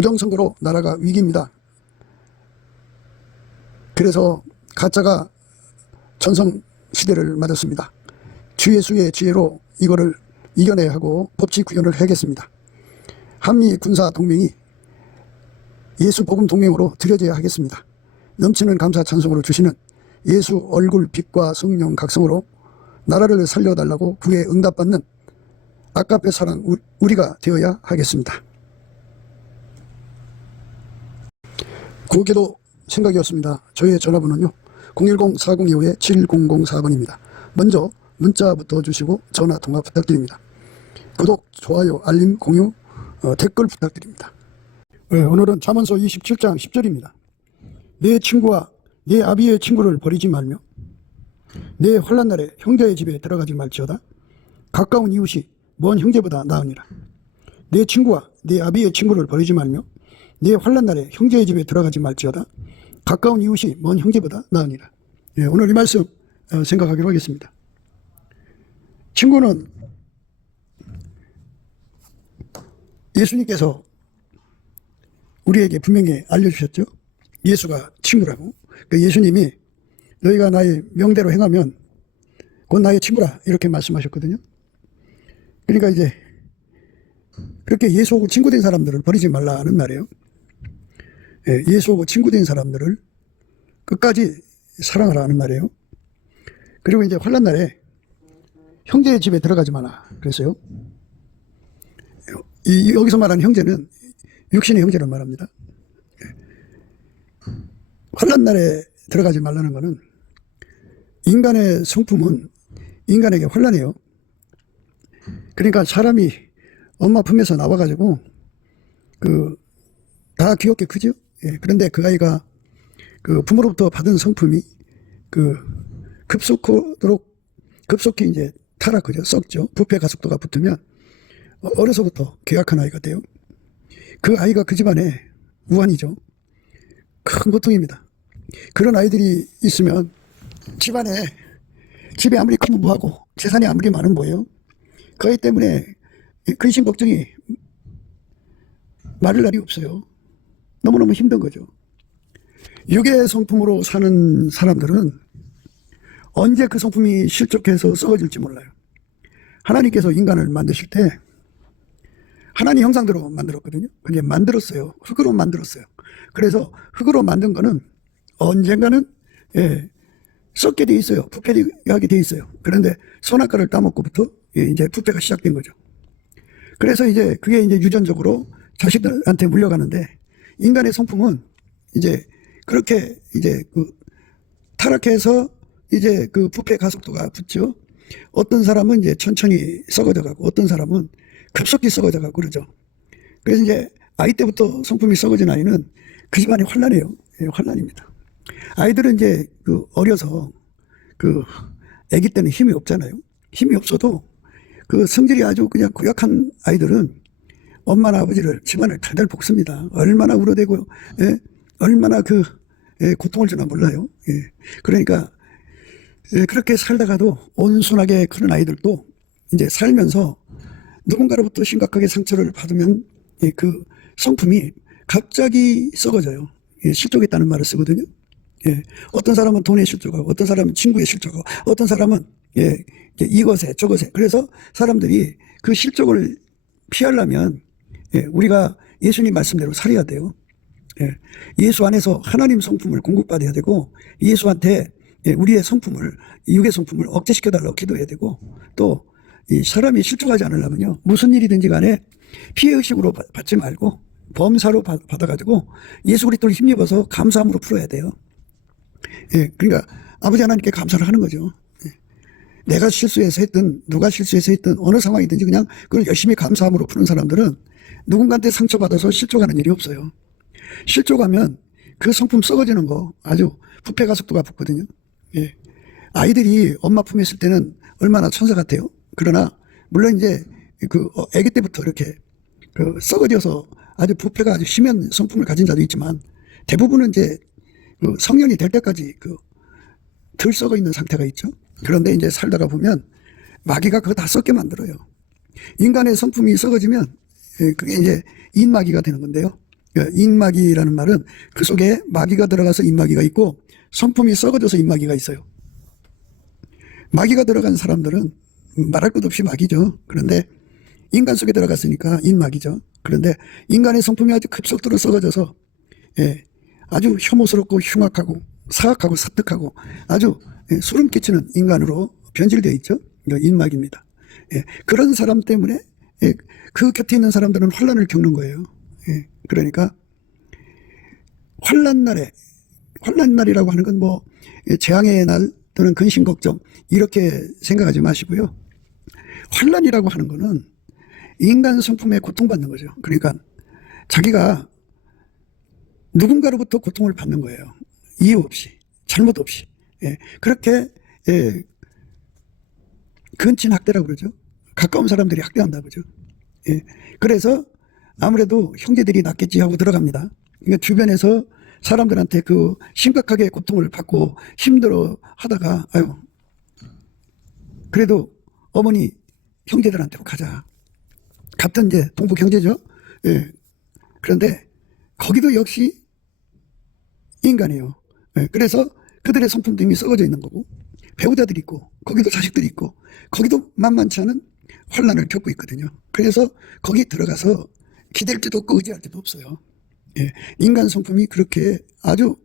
부정선거로 나라가 위기입니다. 그래서 가짜가 전성시대를 맞았습니다. 주예수의 지혜로 이거를 이겨내야 하고 법치 구현을 해야겠습니다. 한미 군사 동맹이 예수 복음 동맹으로 들여져야 하겠습니다. 넘치는 감사 찬송으로 주시는 예수 얼굴 빛과 성령 각성으로 나라를 살려달라고 구에 응답받는 아까페 사랑 우리가 되어야 하겠습니다. 구호기도 생각이었습니다. 저의 전화번호는요 010-4025-7004번입니다. 먼저 문자부터 주시고 전화 통화 부탁드립니다. 구독, 좋아요, 알림, 공유, 댓글 부탁드립니다. 오늘은 잠언서 27장 10절입니다. 내 친구와 내 아비의 친구를 버리지 말며 내 환난 날에 형제의 집에 들어가지 말지어다. 가까운 이웃이 먼 형제보다 나으니라. 내 친구와 내 아비의 친구를 버리지 말며 내 환난 날에 형제의 집에 들어가지 말지어다. 가까운 이웃이 먼 형제보다 나으니라. 오늘 이 말씀 생각하기로 하겠습니다. 친구는 예수님께서 우리에게 분명히 알려주셨죠. 예수가 친구라고. 예수님이 너희가 나의 명대로 행하면 곧 나의 친구라 이렇게 말씀하셨거든요. 그러니까 이제 그렇게 예수하고 친구된 사람들을 버리지 말라는 말이에요. 예수하고 친구된 사람들을 끝까지 사랑하라는 말이에요. 그리고 이제 환난 날에 형제의 집에 들어가지 마라 그랬어요. 여기서 말하는 형제는 육신의 형제를 말합니다. 환난 날에 들어가지 말라는 것은 인간의 성품은 인간에게 환난이에요. 그러니까 사람이 엄마 품에서 나와가지고 다 귀엽게 크죠. 그런데 그 아이가 부모로부터 받은 성품이 급속히 이제 타락하죠. 썩죠. 부패 가속도가 붙으면 어려서부터 괴악한 아이가 돼요. 그 아이가 그 집안의 우환이죠. 큰 고통입니다. 그런 아이들이 있으면 집에 아무리 크면 뭐하고 재산이 아무리 많으면 뭐예요. 그 아이 때문에 근심 걱정이 마를 날이 없어요. 너무너무 힘든 거죠. 육의 성품으로 사는 사람들은 언제 그 성품이 실족해서 썩어질지 몰라요. 하나님께서 인간을 만드실 때 하나님 형상대로 만들었거든요. 근데 만들었어요. 흙으로 만들었어요. 그래서 흙으로 만든 거는 언젠가는 썩게 돼 있어요. 부패하게 돼 있어요. 그런데 선악과를 따먹고부터 이제 부패가 시작된 거죠. 그래서 이제 그게 이제 유전적으로 자식들한테 물려가는데 인간의 성품은 이제 그렇게 이제 타락해서 이제 부패 가속도가 붙죠. 어떤 사람은 이제 천천히 썩어져 가고 어떤 사람은 급속히 썩어져 가고 그러죠. 그래서 이제 아이 때부터 성품이 썩어진 아이는 그 집안이 환난이에요. 환난입니다. 아이들은 이제 어려서 아기 때는 힘이 없잖아요. 힘이 없어도 성질이 아주 그냥 고약한 아이들은 엄마나 아버지를 집안을 달달 볶습니다. 얼마나 울어대고 얼마나 고통을 주나 몰라요. 그러니까 그렇게 살다가도 온순하게 크는 아이들도 이제 살면서 누군가로부터 심각하게 상처를 받으면 그 성품이 갑자기 썩어져요. 실족했다는 말을 쓰거든요. 어떤 사람은 돈에 실족하고 어떤 사람은 친구에 실족하고 어떤 사람은 이것에 저것에. 그래서 사람들이 그 실족을 피하려면 우리가 예수님 말씀대로 살아야 돼요. 예수 안에서 하나님 성품을 공급받아야 되고 예수한테 우리의 성품을 육의 성품을 억제시켜달라고 기도해야 되고 또 이 사람이 실족하지 않으려면요 무슨 일이든지 간에 피해의식으로 받지 말고 범사로 받아가지고 예수 그리스도를 힘입어서 감사함으로 풀어야 돼요. 그러니까 아버지 하나님께 감사를 하는 거죠. 내가 실수해서 했든 누가 실수해서 했든 어느 상황이든지 그냥 그걸 열심히 감사함으로 푸는 사람들은 누군가한테 상처받아서 실족하는 일이 없어요. 실족하면 그 성품 썩어지는 거 아주 부패 가속도가 붙거든요. 아이들이 엄마 품에 있을 때는 얼마나 천사 같아요. 그러나 물론 이제 아기 때부터 이렇게 썩어져서 아주 부패가 아주 심한 성품을 가진 자도 있지만 대부분은 이제 성년이 될 때까지 덜 썩어 있는 상태가 있죠. 그런데 이제 살다가 보면 마귀가 그거 다 썩게 만들어요. 인간의 성품이 썩어지면 그게 이제 인마귀가 되는 건데요. 인마귀라는 말은 그 속에 마귀가 들어가서 인마귀가 있고 성품이 썩어져서 인마귀가 있어요. 마귀가 들어간 사람들은 말할 것 없이 마귀죠. 그런데 인간 속에 들어갔으니까 인마귀죠. 그런데 인간의 성품이 아주 급속도로 썩어져서 아주 혐오스럽고 흉악하고 사악하고 사특하고 아주 소름 끼치는 인간으로 변질되어 있죠. 인마귀입니다. 그런 사람 때문에 그 곁에 있는 사람들은 환난을 겪는 거예요. 그러니까 환난날이라고 하는 건 뭐 재앙의 날 또는 근심 걱정 이렇게 생각하지 마시고요. 환난이라고 하는 거는 인간 성품에 고통받는 거죠. 그러니까 자기가 누군가로부터 고통을 받는 거예요. 이유 없이, 잘못 없이. 그렇게 근친 학대라고 그러죠. 가까운 사람들이 학대한다 그러죠. 그래서 아무래도 형제들이 낫겠지 하고 들어갑니다. 그러니까 주변에서 사람들한테 그 심각하게 고통을 받고 힘들어 하다가 아유 그래도 어머니 형제들한테로 가자. 같은 이제 동북 형제죠. 그런데 거기도 역시 인간이에요. 그래서 그들의 성품도 이미 썩어져 있는 거고 배우자들이 있고 거기도 자식들이 있고 거기도 만만치 않은 환난을 겪고 있거든요. 그래서 거기 들어가서 기댈 데도 없고 의지할 데도 없어요. 인간 성품이 그렇게 아주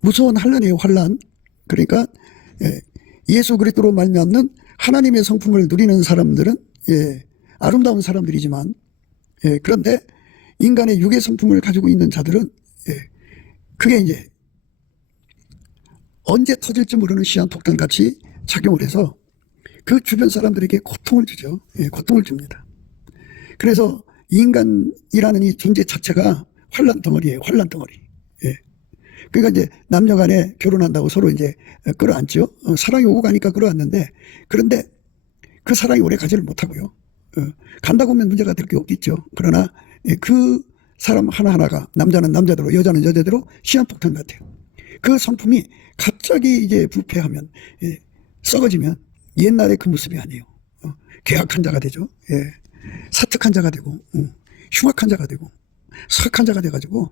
무서운 환난이에요. 환난. 그러니까 예수 그리스도로 말미암는 하나님의 성품을 누리는 사람들은 아름다운 사람들이지만 그런데 인간의 육의 성품을 가지고 있는 자들은 그게 이제 언제 터질지 모르는 시한폭탄같이 작용을 해서 그 주변 사람들에게 고통을 주죠. 고통을 줍니다. 그래서 인간이라는 이 존재 자체가 환란 덩어리예요. 환란 덩어리. 그러니까 이제 남녀 간에 결혼한다고 서로 이제 끌어안죠. 사랑이 오고 가니까 끌어안는데 그런데 그 사랑이 오래 가지를 못하고요. 간다고 하면 문제가 될 게 없겠죠. 그러나 그 사람 하나하나가 남자는 남자대로 여자는 여자대로 시한폭탄 같아요. 그 성품이 갑자기 이제 부패하면 썩어지면 옛날의 그 모습이 아니에요. 괴악한 자가 되죠. 사특한 자가 되고 흉악한 자가 되고 사악한 자가 돼가지고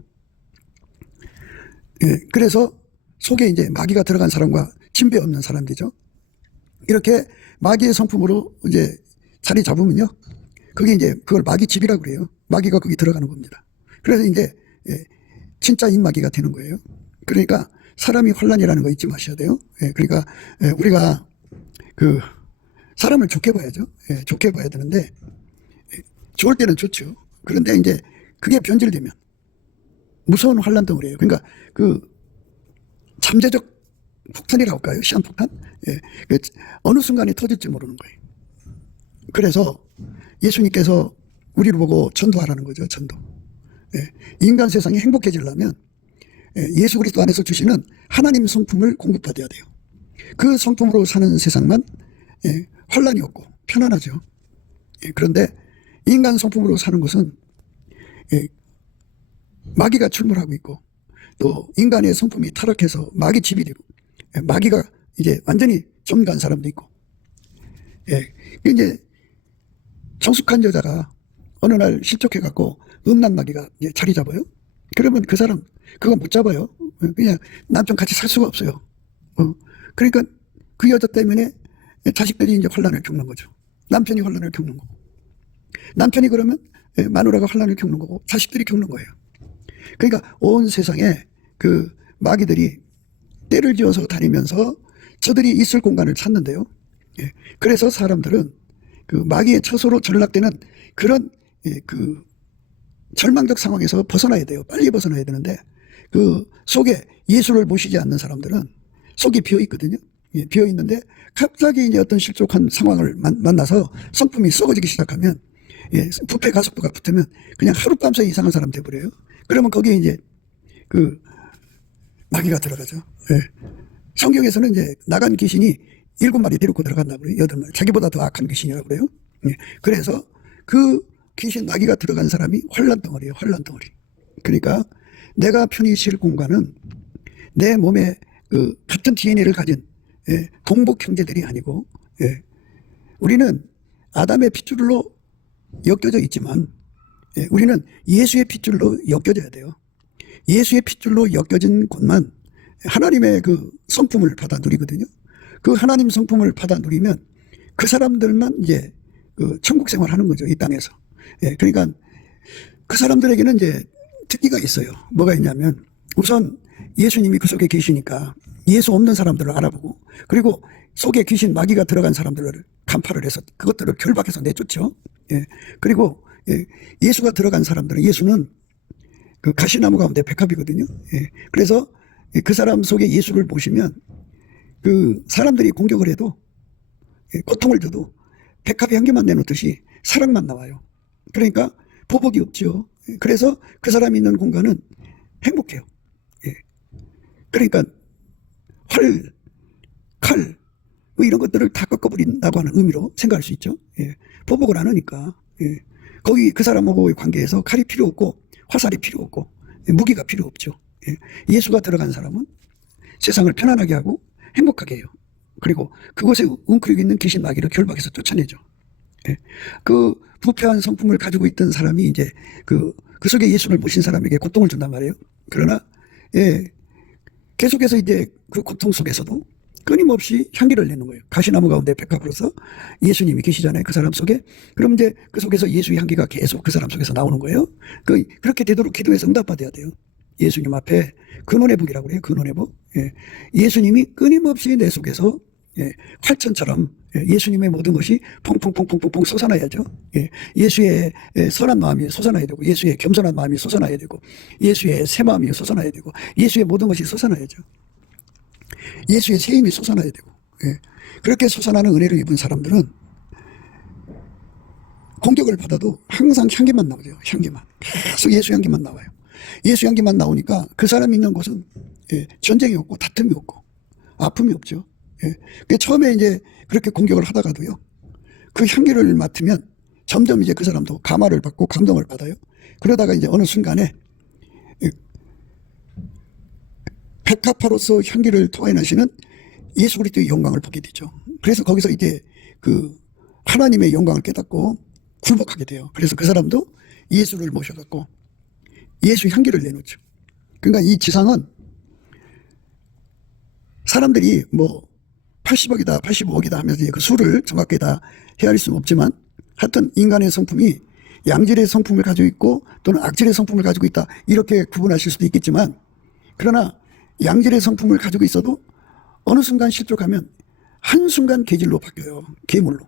그래서 속에 이제 마귀가 들어간 사람과 진배 없는 사람들이죠. 이렇게 마귀의 성품으로 이제 자리 잡으면요. 그게 이제 그걸 마귀집이라고 그래요. 마귀가 거기 들어가는 겁니다. 그래서 이제 진짜 인마귀가 되는 거예요. 그러니까 사람이 환란이라는 거 잊지 마셔야 돼요. 그러니까 우리가 그 사람을 좋게 봐야죠. 좋게 봐야 되는데 좋을 때는 좋죠. 그런데 이제 그게 변질되면 무서운 환란 덩어리예요. 그러니까 그 잠재적 폭탄이라고 할까요? 시한폭탄? 어느 순간에 터질지 모르는 거예요. 그래서 예수님께서 우리를 보고 전도하라는 거죠. 전도. 인간 세상이 행복해지려면 예수 그리스도 안에서 주시는 하나님 성품을 공급받아야 돼요. 그 성품으로 사는 세상만 환란이 없고 편안하죠. 그런데 인간 성품으로 사는 것은 마귀가 출몰하고 있고 또 인간의 성품이 타락해서 마귀 집이 되고 마귀가 이제 완전히 점간 사람도 있고 이제 정숙한 여자가 어느 날 실족해갖고 음란 마귀가 이제 자리 잡아요. 그러면 그 사람 그거 못 잡아요. 그냥 남편 같이 살 수가 없어요. 그러니까 그 여자 때문에 자식들이 이제 환란을 겪는 거죠. 남편이 환란을 겪는 거고 남편이 그러면 마누라가 환란을 겪는 거고 자식들이 겪는 거예요. 그러니까 온 세상에 그 마귀들이 때를 지어서 다니면서 저들이 있을 공간을 찾는데요. 그래서 사람들은 그 마귀의 처소로 전락되는 그런 그 절망적 상황에서 벗어나야 돼요. 빨리 벗어나야 되는데 그 속에 예수를 모시지 않는 사람들은 속이 비어 있거든요. 비어 있는데 갑자기 이제 어떤 실족한 상황을 만나서 성품이 썩어지기 시작하면 부패 가속도가 붙으면 그냥 하룻밤 사이 이상한 사람 돼버려요. 그러면 거기에 이제 그 마귀가 들어가죠. 성경에서는 이제 나간 귀신이 7마리 데리고 들어간다고 그래요. 8마리. 자기보다 더 악한 귀신이라고 그래요. 그래서 그 귀신 마귀가 들어간 사람이 환란 덩어리예요. 환란 덩어리. 그러니까 내가 편히 쉴 공간은 내 몸에 그 같은 DNA를 가진 동복 형제들이 아니고 우리는 아담의 핏줄로 엮여져 있지만 예, 우리는 예수의 핏줄로 엮여져야 돼요. 예수의 핏줄로 엮여진 곳만 하나님의 그 성품을 받아 누리거든요. 그 하나님 성품을 받아 누리면 그 사람들만 이제 그 천국 생활 하는 거죠. 이 땅에서. 예, 그러니까 그 사람들에게는 이제 특기가 있어요. 뭐가 있냐면 우선 예수님이 그 속에 계시니까 예수 없는 사람들을 알아보고 그리고 속에 귀신 마귀가 들어간 사람들을 간파를 해서 그것들을 결박해서 내쫓죠. 예, 그리고 예수가 들어간 사람들은 예수는 그 가시나무 가운데 백합이거든요. 예, 그래서 그 사람 속에 예수를 모시면 그 사람들이 공격을 해도 고통을 줘도 백합이 한 개만 내놓듯이 사랑만 나와요. 그러니까 보복이 없죠. 그래서 그 사람이 있는 공간은 행복해요. 예. 그러니까 활, 칼, 뭐 이런 것들을 다 꺾어버린다고 하는 의미로 생각할 수 있죠. 예. 보복을 안 하니까. 예. 거기 그 사람하고의 관계에서 칼이 필요 없고 화살이 필요 없고 무기가 필요 없죠. 예. 예수가 들어간 사람은 세상을 편안하게 하고 행복하게 해요. 그리고 그곳에 웅크리고 있는 귀신 마귀를 결박해서 쫓아내죠. 예. 그 부패한 성품을 가지고 있던 사람이 이제 그 속에 예수를 모신 사람에게 고통을 준단 말이에요. 그러나 예, 계속해서 이제 그 고통 속에서도 끊임없이 향기를 내는 거예요. 가시나무 가운데 백합으로서 예수님이 계시잖아요. 그 사람 속에. 그럼 이제 그 속에서 예수의 향기가 계속 그 사람 속에서 나오는 거예요. 그렇게 되도록 기도해서 응답받아야 돼요. 예수님 앞에 근원의 복이라고 그래요. 근원의 복. 예. 예수님이 끊임없이 내 속에서 예, 활천처럼 예수님의 모든 것이 퐁퐁퐁퐁퐁 솟아나야죠. 예, 예수의 선한 마음이 솟아나야 되고 예수의 겸손한 마음이 솟아나야 되고 예수의 새 마음이 솟아나야 되고 예수의 모든 것이 솟아나야죠. 예수의 새 힘이 솟아나야 되고 예, 그렇게 솟아나는 은혜를 입은 사람들은 공격을 받아도 항상 향기만 나오죠. 향기만. 계속 예수 향기만 나와요. 예수 향기만 나오니까 그 사람이 있는 곳은 예, 전쟁이 없고 다툼이 없고 아픔이 없죠. 예. 처음에 이제 그렇게 공격을 하다가도요. 그 향기를 맡으면 점점 이제 그 사람도 감화를 받고 감동을 받아요. 그러다가 이제 어느 순간에 백합화로서 향기를 토해내시는 예수 그리스도의 영광을 보게 되죠. 그래서 거기서 이제 그 하나님의 영광을 깨닫고 굴복하게 돼요. 그래서 그 사람도 예수를 모셔갖고 예수 향기를 내놓죠. 그러니까 이 지상은 사람들이 뭐 80억이다, 85억이다 하면서 그 수를 정확하게 다 헤아릴 수는 없지만 하여튼 인간의 성품이 양질의 성품을 가지고 있고 또는 악질의 성품을 가지고 있다 이렇게 구분하실 수도 있겠지만 그러나 양질의 성품을 가지고 있어도 어느 순간 실족하면 한순간 계질로 바뀌어요. 괴물로.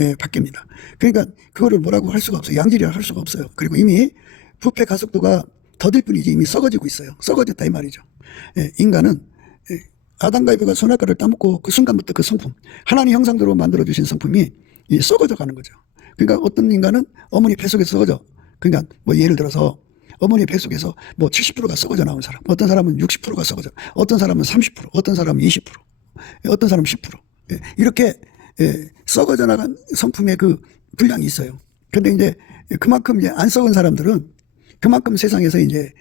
예, 바뀝니다. 그러니까 그거를 뭐라고 할 수가 없어요. 양질이라 할 수가 없어요. 그리고 이미 부패 가속도가 더딜 뿐이지 이미 썩어지고 있어요. 썩어졌다 이 말이죠. 예, 인간은 아담과 이브가 선악과를 따먹고 그 순간부터 그 성품 하나님 형상대로 만들어주신 성품이 썩어져 가는 거죠. 그러니까 어떤 인간은 어머니 뱃속에서 썩어져. 그러니까 뭐 예를 들어서 어머니 뱃속에서 뭐 70%가 썩어져 나온 사람, 어떤 사람은 60%가 썩어져, 어떤 사람은 30%, 어떤 사람은 20%, 어떤 사람은 10%. 이렇게 썩어져 나간 성품의 그 분량이 있어요. 근데 이제 그만큼 이제 안 썩은 사람들은 그만큼 세상에서 이제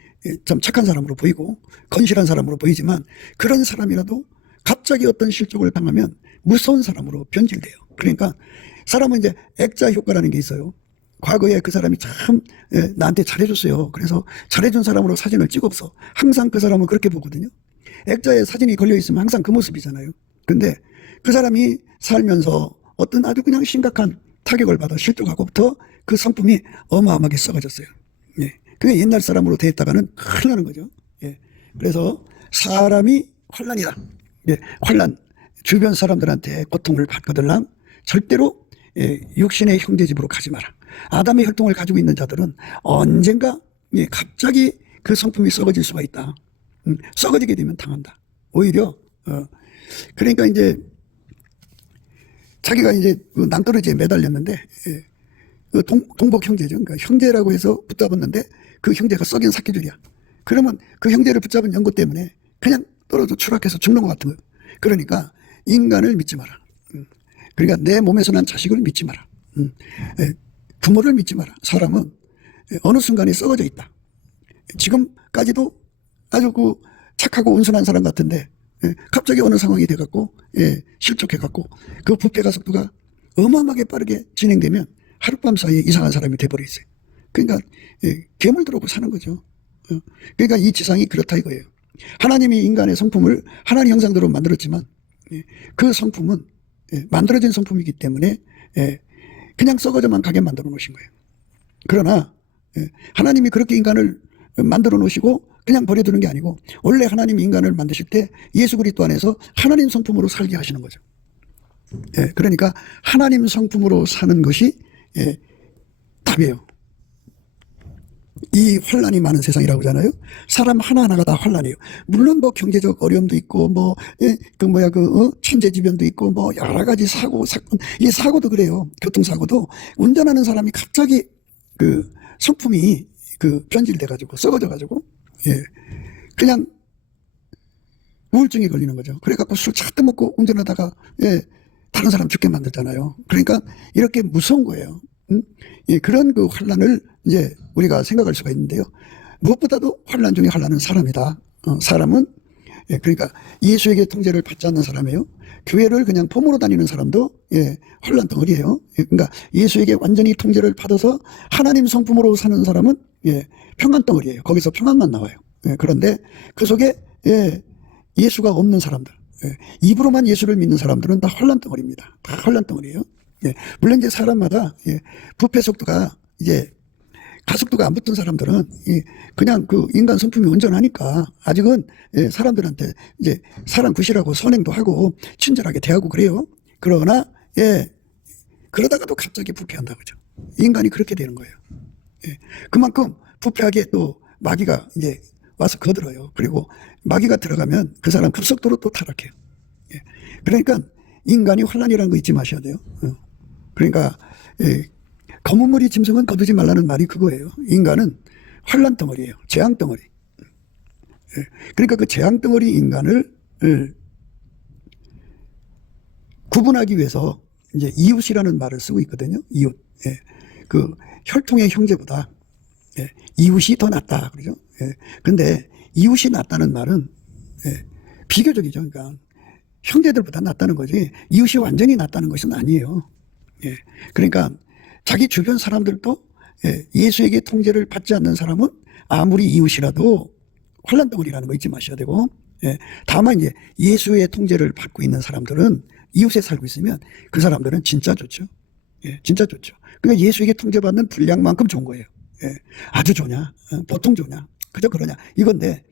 좀 착한 사람으로 보이고 건실한 사람으로 보이지만 그런 사람이라도 갑자기 어떤 실족을 당하면 무서운 사람으로 변질돼요. 그러니까 사람은 이제 액자 효과라는 게 있어요. 과거에 그 사람이 참 나한테 잘해줬어요. 그래서 잘해준 사람으로 사진을 찍어서 항상 그 사람은 그렇게 보거든요. 액자에 사진이 걸려있으면 항상 그 모습이잖아요. 근데 그 사람이 살면서 어떤 아주 그냥 심각한 타격을 받아 실족하고부터 그 성품이 어마어마하게 썩어졌어요. 예. 그게 옛날 사람으로 됐다가는 큰일 나는 거죠. 예. 그래서 사람이 환난이다. 예. 환난. 주변 사람들한테 고통을 받거들랑 절대로 육신의 형제 집으로 가지 마라. 아담의 혈통을 가지고 있는 자들은 언젠가 갑자기 그 성품이 썩어질 수가 있다. 썩어지게 되면 당한다. 오히려 그러니까 이제 자기가 이제 낭떠러지에 매달렸는데 동복 형제죠. 그러니까 형제라고 해서 붙잡았는데 그 형제가 썩인 사기줄이야. 그러면 그 형제를 붙잡은 연고 때문에 그냥 떨어져 추락해서 죽는 것 같은 거예요. 그러니까 인간을 믿지 마라. 그러니까 내 몸에서 난 자식을 믿지 마라. 부모를 믿지 마라. 사람은 어느 순간에 썩어져 있다. 지금까지도 아주 그 착하고 온순한 사람 같은데 갑자기 어느 상황이 돼갖고 실족해갖고 그 부패 가속도가 어마어마하게 빠르게 진행되면 하룻밤 사이에 이상한 사람이 돼버려 있어요. 그러니까 괴물 들어오고 사는 거죠. 그러니까 이 지상이 그렇다 이거예요. 하나님이 인간의 성품을 하나님 형상대로 만들었지만 그 성품은 만들어진 성품이기 때문에 그냥 썩어져만 가게 만들어 놓으신 거예요. 그러나 하나님이 그렇게 인간을 만들어 놓으시고 그냥 버려두는 게 아니고 원래 하나님이 인간을 만드실 때 예수 그리스도 안에서 하나님 성품으로 살게 하시는 거죠. 그러니까 하나님 성품으로 사는 것이 답이에요. 이 환란이 많은 세상이라고 하잖아요. 사람 하나하나가 다 환란이에요. 물론 뭐 경제적 어려움도 있고 뭐 천재지변도 있고 뭐 여러 가지 사건, 이 사고도 그래요. 교통사고도 운전하는 사람이 갑자기 그 성품이 변질돼 가지고 썩어져 가지고 그냥 우울증에 걸리는 거죠. 그래 갖고 술 잔뜩 먹고 운전하다가 다른 사람 죽게 만들잖아요. 그러니까 이렇게 무서운 거예요. 그런 그 환란을 이제 우리가 생각할 수가 있는데요. 무엇보다도 환란 중에 환란은 사람이다. 사람은 그러니까 예수에게 통제를 받지 않는 사람이에요. 교회를 그냥 폼으로 다니는 사람도 환란 덩어리예요. 그러니까 예수에게 완전히 통제를 받아서 하나님 성품으로 사는 사람은 평안 덩어리예요. 거기서 평안만 나와요. 그런데 그 속에 예수가 없는 사람들, 입으로만 예수를 믿는 사람들은 다 환란 덩어리입니다. 다 환란 덩어리예요. 물론 이제 사람마다 부패 속도가 이제 가속도가 안 붙은 사람들은 그냥 그 인간 성품이 온전하니까 아직은 사람들한테 이제 사람 구실하고 선행도 하고 친절하게 대하고 그래요. 그러나 그러다가도 갑자기 부패한다 그죠. 인간이 그렇게 되는 거예요. 그만큼 부패하게 또 마귀가 이제 와서 거들어요. 그리고 마귀가 들어가면 그 사람 급속도로 또 타락해요. 그러니까 인간이 환란이라는 거 잊지 마셔야 돼요. 그러니까 검은 머리 짐승은 거두지 말라는 말이 그거예요. 인간은 환란 덩어리예요. 재앙 덩어리. 그러니까 그 재앙 덩어리 인간을 구분하기 위해서 이제 이웃이라는 말을 쓰고 있거든요. 이웃. 그 혈통의 형제보다 이웃이 더 낫다 그러죠. 근데 이웃이 낫다는 말은 비교적이죠. 그러니까 형제들보다 낫다는 거지 이웃이 완전히 낫다는 것은 아니에요. 그러니까 자기 주변 사람들도 예수에게 통제를 받지 않는 사람은 아무리 이웃이라도 환란 덩어리라는 거 잊지 마셔야 되고, 다만 이제 예수의 통제를 받고 있는 사람들은 이웃에 살고 있으면 그 사람들은 진짜 좋죠. 진짜 좋죠. 그러니까 예수에게 통제받는 분량만큼 좋은 거예요. 아주 좋냐, 보통 좋냐, 그저 그러냐 이건데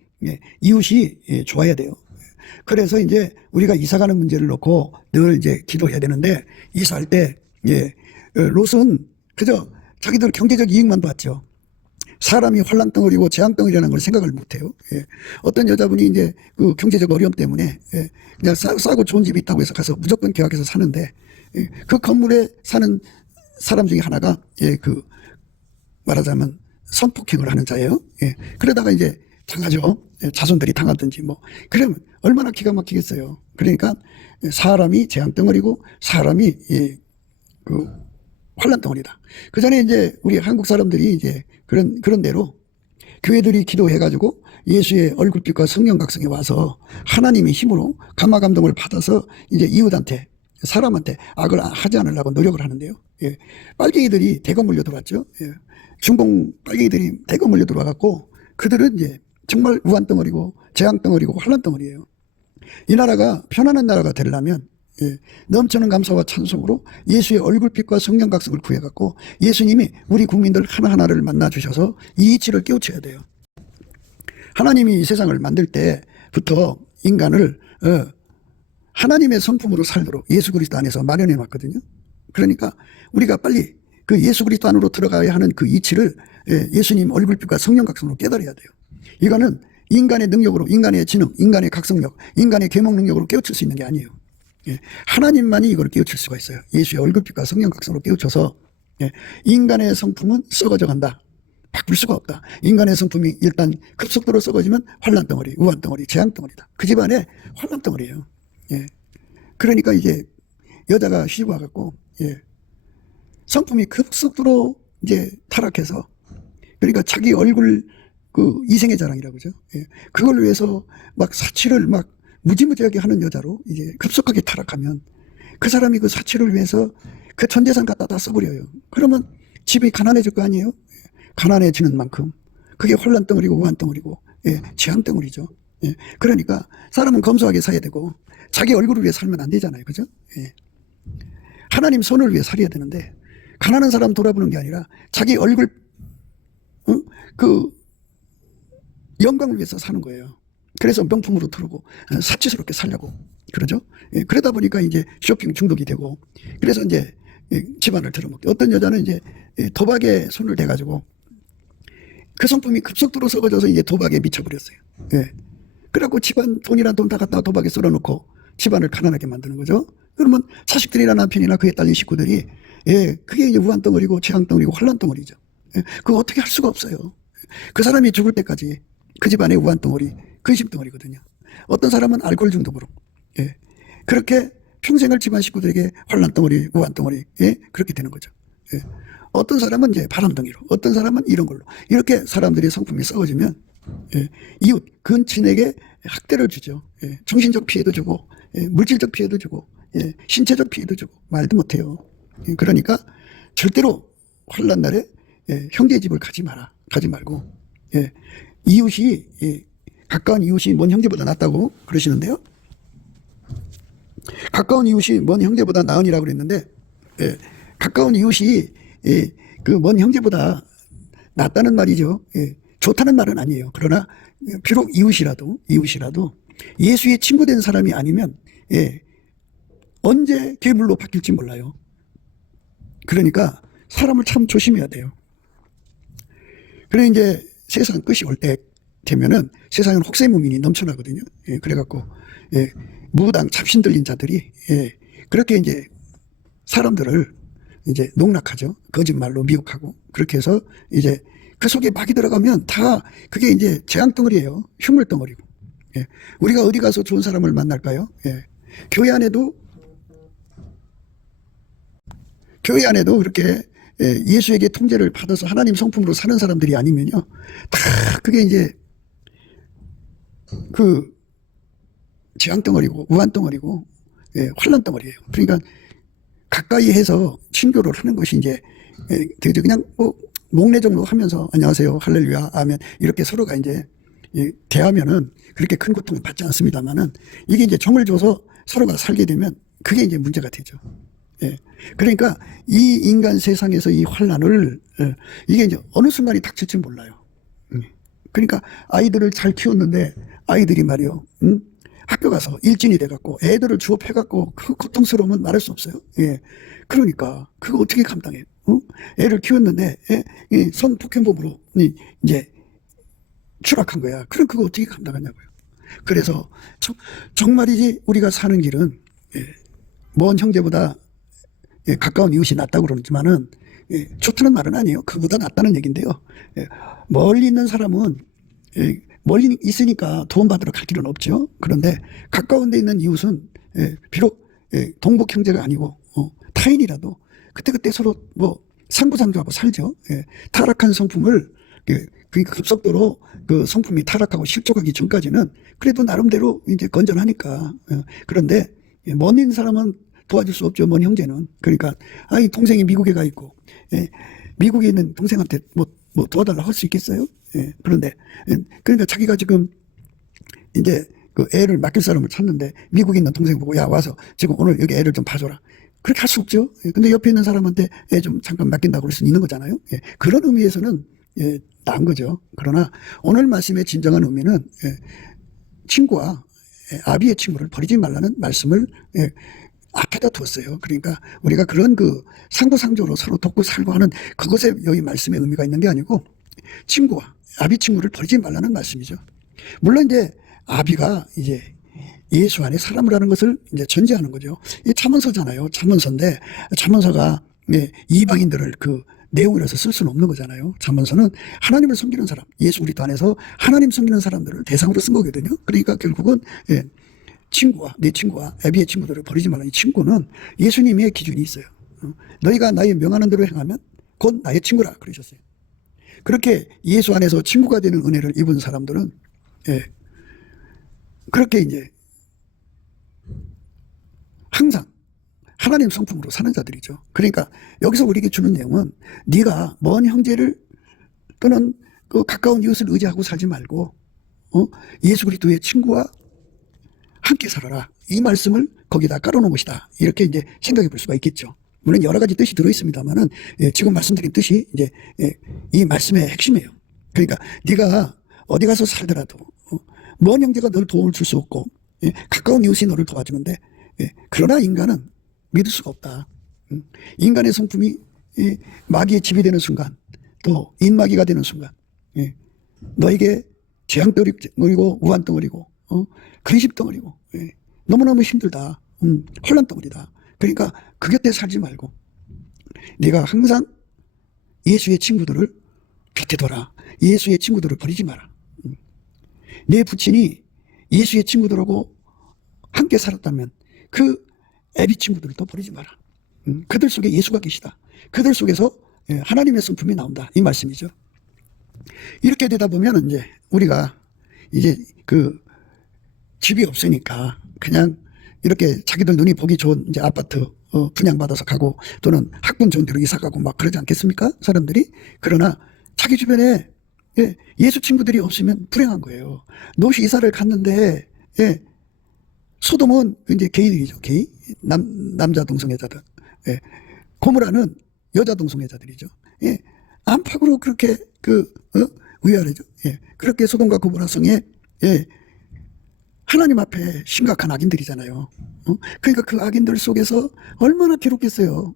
이웃이 좋아야 돼요. 그래서 이제 우리가 이사가는 문제를 놓고 늘 이제 기도해야 되는데 이사할 때 롯은 그저 자기들 경제적 이익만 봤죠. 사람이 환란 덩어리고 재앙 덩어리라는 걸 생각을 못해요. 어떤 여자분이 이제 그 경제적 어려움 때문에 그냥 싸고 좋은 집이 있다고 해서 가서 무조건 계약해서 사는데 그 건물에 사는 사람 중에 하나가 그 말하자면 성폭행을 하는 자예요. 그러다가 이제 당하죠. 자손들이 당하든지 뭐 그러면 얼마나 기가 막히겠어요. 그러니까 사람이 재앙 덩어리고 사람이 그 환란 덩어리다. 그 전에 이제 우리 한국 사람들이 이제 그런 대로 교회들이 기도해가지고 예수의 얼굴빛과 성령 각성에 와서 하나님의 힘으로 감화 감동을 받아서 이제 이웃한테 사람한테 악을 하지 않으려고 노력을 하는데요. 빨갱이들이 대거 몰려 들어왔죠. 중동 빨갱이들이 대거 몰려 들어와갖고 그들은 이제 정말 우한 덩어리고 재앙 덩어리고 환란 덩어리예요. 이 나라가 편안한 나라가 되려면 넘치는 감사와 찬송으로 예수의 얼굴빛과 성령 각성을 구해갖고 예수님이 우리 국민들 하나하나를 만나주셔서 이 이치를 깨우쳐야 돼요. 하나님이 이 세상을 만들 때부터 인간을 하나님의 성품으로 살도록 예수 그리스도 안에서 마련해 놨거든요. 그러니까 우리가 빨리 그 예수 그리스도 안으로 들어가야 하는 그 이치를 예수님 얼굴빛과 성령 각성으로 깨달아야 돼요. 이거는 인간의 능력으로, 인간의 지능, 인간의 각성력, 인간의 계몽 능력으로 깨우칠 수 있는 게 아니에요. 하나님만이 이걸 깨우칠 수가 있어요. 예수의 얼굴빛과 성령 각성으로 깨우쳐서 인간의 성품은 썩어져 간다. 바꿀 수가 없다. 인간의 성품이 일단 급속도로 썩어지면 환란 덩어리, 우한 덩어리, 재앙 덩어리다. 그 집안에 환란 덩어리예요. 그러니까 이제 여자가 시집 와갖고 성품이 급속도로 이제 타락해서 그러니까 자기 얼굴 그 이생의 자랑이라고 그러죠. 그걸 위해서 막 사치를 막 무지무지하게 하는 여자로 이제 급속하게 타락하면 그 사람이 그 사치를 위해서 그 전 재산 갖다 다 써버려요. 그러면 집이 가난해질 거 아니에요. 가난해지는 만큼 그게 혼란 덩어리고 우한 덩어리고 재앙 덩어리죠. 그러니까 사람은 검소하게 살아야 되고 자기 얼굴을 위해 살면 안 되잖아요. 그죠? 하나님 선을 위해 살아야 되는데 가난한 사람 돌아보는 게 아니라 자기 얼굴 그 영광을 위해서 사는 거예요. 그래서 명품으로 털고 사치스럽게 살려고 그러죠. 그러다 보니까 이제 쇼핑 중독이 되고 그래서 이제 집안을 들어먹게. 어떤 여자는 이제 도박에 손을 대가지고 그 성품이 급속도로 썩어져서 이제 도박에 미쳐버렸어요. 그래갖고 집안 돈이란 돈 다 갖다가 도박에 썰어놓고 집안을 가난하게 만드는 거죠. 그러면 자식들이나 남편이나 그에 딸린 식구들이 그게 이제 우한 덩어리고 재앙 덩어리고 혼란 덩어리죠. 그거 어떻게 할 수가 없어요. 그 사람이 죽을 때까지 그 집안의 우한 덩어리, 근심 덩어리거든요. 어떤 사람은 알코올 중독으로 그렇게 평생을 집안 식구들에게 혼란 덩어리, 우한 덩어리 그렇게 되는 거죠. 어떤 사람은 이제 바람덩이로, 어떤 사람은 이런 걸로 이렇게 사람들의 성품이 썩어지면 이웃, 근친에게 학대를 주죠. 정신적 피해도 주고 물질적 피해도 주고 신체적 피해도 주고 말도 못해요. 그러니까 절대로 혼란 날에 형제 집을 가지 마라. 가지 말고 이웃이 가까운 이웃이 먼 형제보다 낫다고 그러시는데요. 가까운 이웃이 먼 형제보다 나으니라고 그랬는데 가까운 이웃이 그 먼 형제보다 낫다는 말이죠. 좋다는 말은 아니에요. 그러나 비록 이웃이라도 예수의 친구된 사람이 아니면 언제 괴물로 바뀔지 몰라요. 그러니까 사람을 참 조심해야 돼요. 그래 이제 세상 끝이 올 때 되면은 세상에는 혹세무민이 넘쳐나거든요. 그래갖고 무당 잡신 들린 자들이 그렇게 이제 사람들을 이제 농락하죠. 거짓말로 미혹하고 그렇게 해서 이제 그 속에 막이 들어가면 다 그게 이제 재앙 덩어리예요. 흉물 덩어리고. 우리가 어디 가서 좋은 사람을 만날까요? 교회 안에도 그렇게 예수에게 통제를 받아서 하나님 성품으로 사는 사람들이 아니면요, 다 그게 이제 그 재앙 덩어리고 우한 덩어리고 혼란 덩어리예요. 그러니까 가까이 해서 친교를 하는 것이 이제 그냥 뭐 목례 정도 하면서 안녕하세요 할렐루야 아멘 이렇게 서로가 이제 대하면은 그렇게 큰 고통을 받지 않습니다만은 이게 이제 정을 줘서 서로가 살게 되면 그게 이제 문제가 되죠. 그러니까 이 인간 세상에서 이 환란을 이게 이제 어느 순간이 닥칠지 몰라요. 그러니까 아이들을 잘 키웠는데 아이들이 말이요, 학교 가서 일진이 돼갖고 애들을 주업해갖고 그 고통스러움은 말할 수 없어요. 그러니까 그거 어떻게 감당해요? 애를 키웠는데 성폭행범으로 이제 추락한 거야. 그럼 그거 어떻게 감당하냐고요. 그래서 정말이지 우리가 사는 길은 먼 형제보다 가까운 이웃이 낫다고 그러지만은 좋다는 말은 아니에요. 그보다 낫다는 얘기인데요. 멀리 있는 사람은 멀리 있으니까 도움받으러 갈 길은 없죠. 그런데 가까운 데 있는 이웃은 비록 동복 형제가 아니고 타인이라도 그때그때 서로 뭐 상부상조하고 살죠. 타락한 성품을 그러니까 급속도로 그 성품이 타락하고 실족하기 전까지는 그래도 나름대로 이제 건전하니까. 그런데 먼 있는 사람은 도와줄 수 없죠. 먼 형제는. 그러니까 아이 동생이 미국에 가 있고 미국에 있는 동생한테 뭐 도와달라고 할 수 있겠어요? 그런데 그러니까 자기가 지금 이제 그 애를 맡길 사람을 찾는데 미국에 있는 동생 보고 야 와서 지금 오늘 여기 애를 좀 봐줘라. 그렇게 할 수 없죠. 근데 옆에 있는 사람한테 애 좀 잠깐 맡긴다고 그럴 수 있는 거잖아요. 그런 의미에서는 나은 거죠. 그러나 오늘 말씀의 진정한 의미는 친구와 아비의 친구를 버리지 말라는 말씀을 앞에다 두었어요. 그러니까 우리가 그런 그 상부상조로 서로 돕고 살고 하는 그것에 여기 말씀의 의미가 있는 게 아니고 친구와 아비 친구를 버리지 말라는 말씀이죠. 물론 이제 아비가 이제 예수 안에 사람을 하는 것을 이제 전제하는 거죠. 이 잠언서잖아요. 잠언서인데 잠언서가 이방인들을 그 내용이라서 쓸 수는 없는 거잖아요. 잠언서는 하나님을 섬기는 사람, 예수 그리스도 안에서 하나님 섬기는 사람들을 대상으로 쓴 거거든요. 그러니까 결국은 친구와 내 친구와 아비의 친구들을 버리지 말라. 이 친구는 예수님의 기준이 있어요. 너희가 나의 명하는 대로 행하면 곧 나의 친구라 그러셨어요. 그렇게 예수 안에서 친구가 되는 은혜를 입은 사람들은 그렇게 이제 항상 하나님 성품으로 사는 자들이죠. 그러니까 여기서 우리에게 주는 내용은 네가 먼 형제를 또는 그 가까운 이웃을 의지하고 살지 말고 예수 그리스도의 친구와 함께 살아라. 이 말씀을 거기다 깔아놓은 것이다. 이렇게 이제 생각해 볼 수가 있겠죠. 물론 여러 가지 뜻이 들어있습니다만은 지금 말씀드린 뜻이 이제 이 말씀의 핵심이에요. 그러니까 네가 어디 가서 살더라도 먼 형제가 너를 도움을 줄 수 없고 가까운 이웃이 너를 도와주는데 그러나 인간은 믿을 수가 없다. 인간의 성품이 마귀의 집이 되는 순간 또 인마귀가 되는 순간 너에게 재앙덩어리고 우한덩어리고 근심덩어리고 너무너무 힘들다. 혼란덩어리다. 그러니까 그 곁에 살지 말고 네가 항상 예수의 친구들을 곁에 둬라. 예수의 친구들을 버리지 마라. 내 부친이 예수의 친구들하고 함께 살았다면 그 애비 친구들을 또 버리지 마라. 그들 속에 예수가 계시다. 그들 속에서 하나님의 성품이 나온다. 이 말씀이죠. 이렇게 되다 보면 이제 우리가 이제 그 집이 없으니까 그냥 이렇게 자기들 눈이 보기 좋은 이제 아파트 분양받아서 가고 또는 학군 좋은 데로 이사 가고 막 그러지 않겠습니까? 사람들이. 그러나 자기 주변에 예수 친구들이 없으면 불행한 거예요. 노시 이사를 갔는데 소돔은 이제 게이들이죠. 게이. 남자 동성애자들. 고모라는 여자 동성애자들이죠. 안팎으로 그렇게 위아래죠. 그렇게 소돔과 고모라 성에 하나님 앞에 심각한 악인들이잖아요. 그러니까 그 악인들 속에서 얼마나 괴롭겠어요.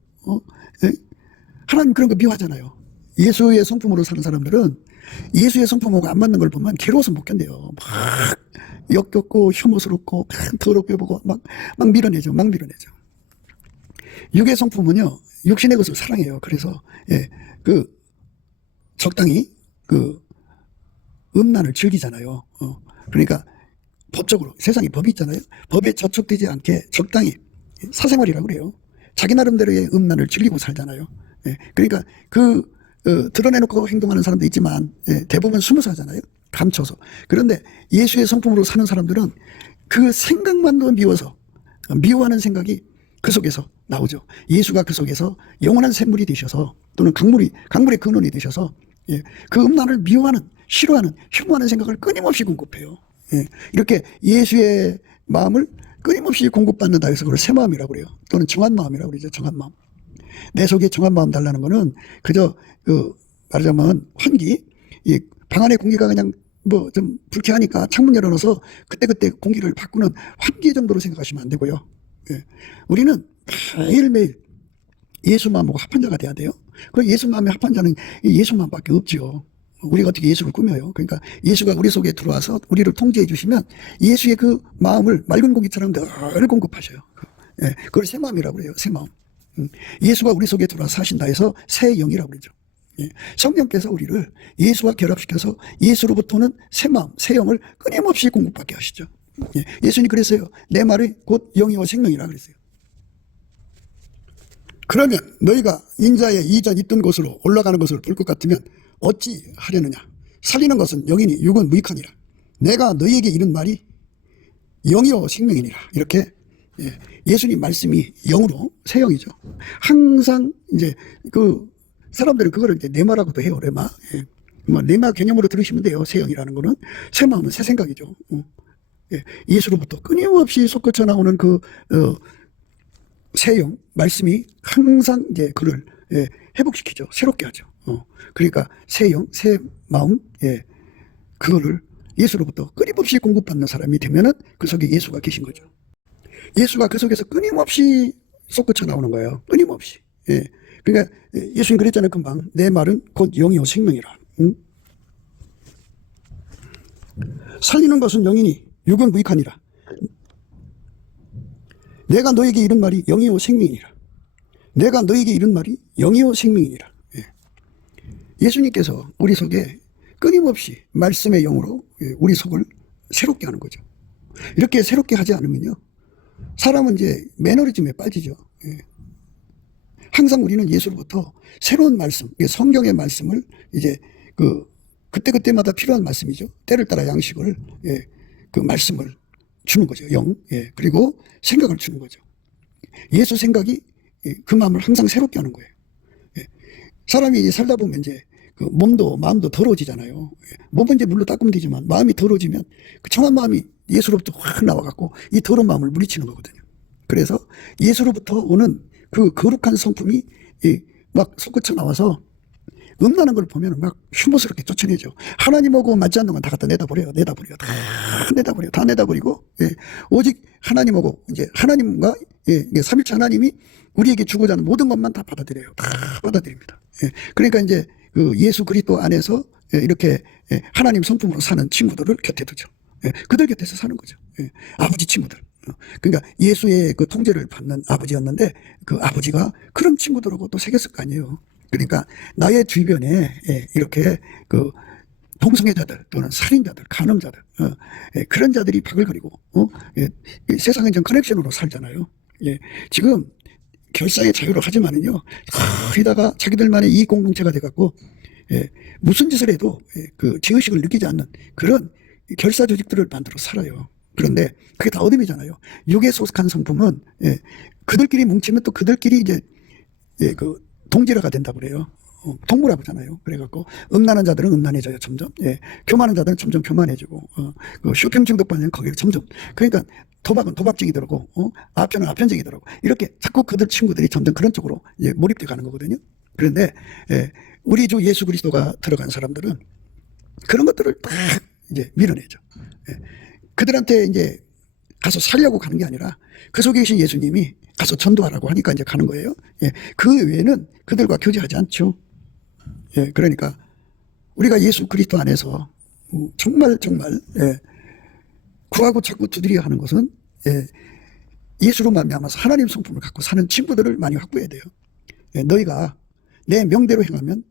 하나님 그런 거 미워하잖아요. 예수의 성품으로 사는 사람들은 예수의 성품하고 안 맞는 걸 보면 괴로워서 못 견뎌요. 막 역겹고 혐오스럽고 더럽게 보고 막 밀어내죠. 막 밀어내죠. 육의 성품은요, 육신의 것을 사랑해요. 그래서 그 적당히 그 음란을 즐기잖아요. 그러니까 법적으로 세상에 법이 있잖아요. 법에 저촉되지 않게 적당히 사생활이라고 그래요. 자기 나름대로의 음란을 즐기고 살잖아요. 그러니까 드러내놓고 행동하는 사람도 있지만 대부분 숨어서 하잖아요. 감춰서. 그런데 예수의 성품으로 사는 사람들은 그 생각만도 미워서 미워하는 생각이 그 속에서 나오죠. 예수가 그 속에서 영원한 샘물이 되셔서 또는 강물의 근원이 되셔서 그 음란을 미워하는 싫어하는 혐오하는 생각을 끊임없이 공급해요. 이렇게 예수의 마음을 끊임없이 공급받는다 해서 그걸 새 마음이라고 그래요. 또는 정한 마음이라고 그러죠. 정한 마음. 내 속에 정한 마음 달라는 거는 그저 말하자면 환기, 이 방 안의 공기가 그냥 뭐 좀 불쾌하니까 창문 열어놔서 그때그때 공기를 바꾸는 환기 정도로 생각하시면 안 되고요. 우리는 매일매일 예수 마음하고 합한 자가 돼야 돼요. 그 예수 마음에 합한 자는 예수 마음밖에 없죠. 우리가 어떻게 예수를 꾸며요? 그러니까 예수가 우리 속에 들어와서 우리를 통제해 주시면 예수의 그 마음을 맑은 공기처럼 늘 공급하셔요. 그걸 새 마음이라고 그래요. 새 마음. 예수가 우리 속에 들어와 사신다 해서 새 영이라고 그러죠. 성령께서 우리를 예수와 결합시켜서 예수로부터는 새 마음, 새 영을 끊임없이 공급받게 하시죠. 예수님 그랬어요. 내 말이 곧 영이요 생명이라 그랬어요. 그러면 너희가 인자의 이전 있던 곳으로 올라가는 것을 볼 것 같으면 어찌 하려느냐. 살리는 것은 영이니 육은 무익하니라. 내가 너희에게 이른 말이 영이요 생명이니라. 이렇게 예수님 말씀이 영으로 새 영이죠. 항상 이제 그 사람들은 그거를 이제 내마라고도 해요. 내마. 뭐 내마 개념으로 들으시면 돼요. 새 영이라는 거는 새 마음은 새 생각이죠. 예수로부터 끊임없이 솟구쳐 나오는 그 새 영 말씀이 항상 이제 그를 회복시키죠. 새롭게 하죠. 그러니까 새 영, 새 마음, 그거를 예수로부터 끊임없이 공급받는 사람이 되면은 그 속에 예수가 계신 거죠. 예수가 그 속에서 끊임없이 솟구쳐 나오는 거예요. 끊임없이. 그러니까 예수님 그랬잖아요. 금방 내 말은 곧 영이요 생명이라. 살리는 것은 영이니 육은 무익하니라. 내가 너에게 이른 말이 영이요 생명이니라. 내가 너에게 이른 말이 영이요 생명이니라. 예수님께서 우리 속에 끊임없이 말씀의 영으로 우리 속을 새롭게 하는 거죠. 이렇게 새롭게 하지 않으면요, 사람은 이제 매너리즘에 빠지죠. 항상 우리는 예수로부터 새로운 말씀, 성경의 말씀을 이제 그때그때마다 필요한 말씀이죠. 때를 따라 양식을, 그 말씀을 주는 거죠. 영. 그리고 생각을 주는 거죠. 예수 생각이 그 마음을 항상 새롭게 하는 거예요. 사람이 살다 보면 이제 그 몸도 마음도 더러워지잖아요. 몸은 이제 물로 닦으면 되지만 마음이 더러워지면 그 청한 마음이 예수로부터 확 나와갖고 이 더러운 마음을 물리치는 거거든요. 그래서 예수로부터 오는 그 거룩한 성품이 막 솟구쳐 나와서 음란한 걸 보면 막 흉보스럽게 쫓아내죠. 하나님하고 맞지 않는 건 다 갖다 내다버려요. 다 내다버리고, 오직 하나님하고, 이제 하나님과, 삼일체 하나님이 우리에게 주고자 하는 모든 것만 다 받아들여요. 다 받아들입니다. 그러니까 이제 그 예수 그리스도 안에서 이렇게 하나님 성품으로 사는 친구들을 곁에 두죠. 그들 곁에서 사는 거죠. 아버지 친구들. 그러니까 예수의 그 통제를 받는 아버지였는데 그 아버지가 그런 친구들하고 또 새겼을 거 아니에요. 그러니까 나의 주변에 이렇게 그 동성애자들 또는 살인자들, 간음자들 그런 자들이 바글거리고 세상은 좀 커넥션으로 살잖아요. 지금 결사의 자유를 하지만은요, 거기다가 자기들만의 이익 공동체가 돼갖고 무슨 짓을 해도 그 죄의식을 느끼지 않는 그런 결사 조직들을 만들어 살아요. 그런데 그게 다 어둠이잖아요. 육에 속한 성품은 그들끼리 뭉치면 또 그들끼리 이제 그 동질화가 된다고 그래요. 동물화 보잖아요. 그래갖고 음란한 자들은 음란해져요. 점점. 교만한 자들은 점점 교만해지고 그 쇼핑 중독받는 거기를 점점. 그러니까 도박은 도박쟁이들하고 아편은 아편쟁이들하고 이렇게 자꾸 그들 친구들이 점점 그런 쪽으로 이제 몰입돼 가는 거거든요. 그런데 우리 주 예수 그리스도가 들어간 사람들은 그런 것들을 딱 이제 밀어내죠. 그들한테 이제 가서 살려고 가는 게 아니라 그 속에 계신 예수님이 가서 전도하라고 하니까 이제 가는 거예요. 그 외에는 그들과 교제하지 않죠. 그러니까 우리가 예수 그리스도 안에서 정말 구하고 찾고 두드려야 하는 것은 예수로 말미암아서 하나님 성품을 갖고 사는 친구들을 많이 확보해야 돼요. 너희가 내 명대로 행하면